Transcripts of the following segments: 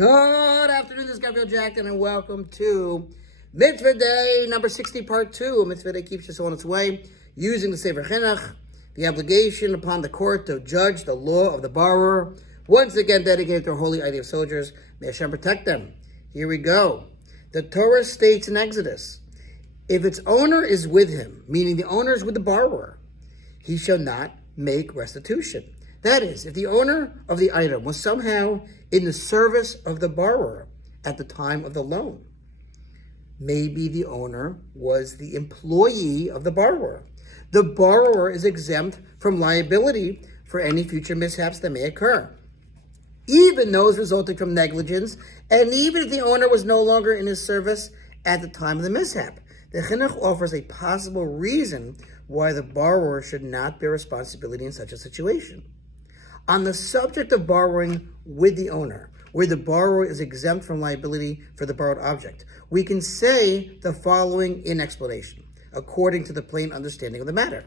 Good afternoon, this is Gabriel Jackson, and welcome to Mitzvah Day, number 60, part 2. Mitzvah Day keeps us on its way, using the Sefer HaChinuch, the obligation upon the court to judge the law of the borrower, once again dedicated to our holy idea of soldiers. May Hashem protect them. Here we go. The Torah states in Exodus, if its owner is with him, meaning the owner is with the borrower, he shall not make restitution. That is, if the owner of the item was somehow in the service of the borrower at the time of the loan, maybe the owner was the employee of the borrower, the borrower is exempt from liability for any future mishaps that may occur, even those resulting from negligence, and even if the owner was no longer in his service at the time of the mishap. The Chinuch offers a possible reason why the borrower should not bear responsibility in such a situation. On the subject of borrowing with the owner, where the borrower is exempt from liability for the borrowed object, we can say the following in explanation, according to the plain understanding of the matter.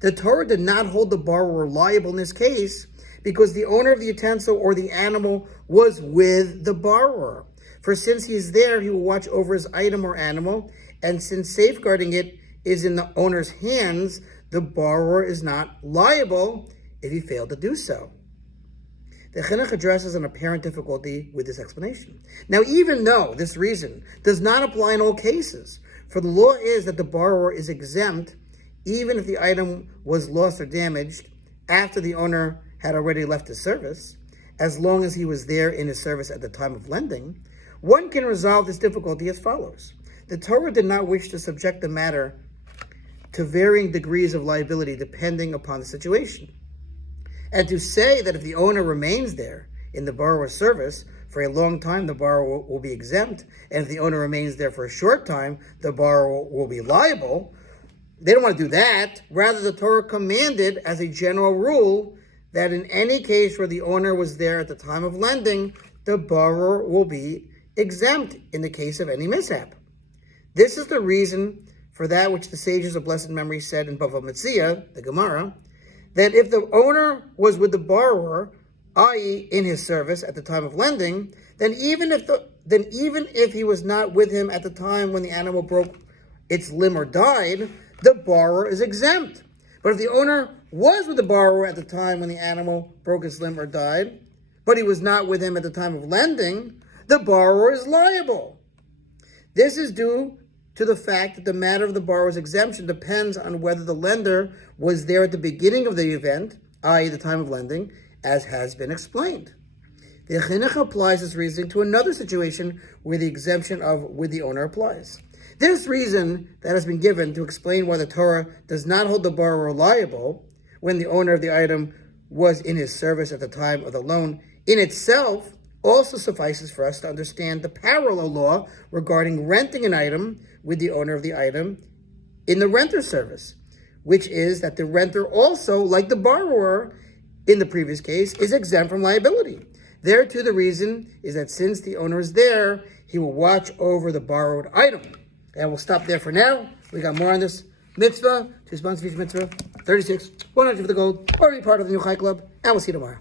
The Torah did not hold the borrower liable in this case because the owner of the utensil or the animal was with the borrower. For since he is there, he will watch over his item or animal, and since safeguarding it is in the owner's hands, the borrower is not liable if he failed to do so. The Chinuch addresses an apparent difficulty with this explanation. Now, even though this reason does not apply in all cases, for the law is that the borrower is exempt even if the item was lost or damaged after the owner had already left his service, as long as he was there in his service at the time of lending, one can resolve this difficulty as follows. The Torah did not wish to subject the matter to varying degrees of liability depending upon the situation, and to say that if the owner remains there in the borrower's service for a long time, the borrower will be exempt, and if the owner remains there for a short time, the borrower will be liable. They don't want to do that. Rather, the Torah commanded as a general rule that in any case where the owner was there at the time of lending, the borrower will be exempt in the case of any mishap. This is the reason for that which the sages of blessed memory said in Bava Metzia, the Gemara, that if the owner was with the borrower, i.e. in his service at the time of lending, then even if he was not with him at the time when the animal broke its limb or died, the borrower is exempt. But if the owner was with the borrower at the time when the animal broke its limb or died, but he was not with him at the time of lending, the borrower is liable. This is due to the fact that the matter of the borrower's exemption depends on whether the lender was there at the beginning of the event, i.e. the time of lending, as has been explained. The Chinuch applies this reasoning to another situation where the exemption of with the owner applies. This reason that has been given to explain why the Torah does not hold the borrower liable when the owner of the item was in his service at the time of the loan in itself also suffices for us to understand the parallel law regarding renting an item with the owner of the item in the renter service, which is that the renter also, like the borrower in the previous case, is exempt from liability. There too, the reason is that since the owner is there, he will watch over the borrowed item. And we'll stop there for now. We got more on this mitzvah to sponsor each mitzvah. 36, 100 for the gold, or be part of the New High Club, and we'll see you tomorrow.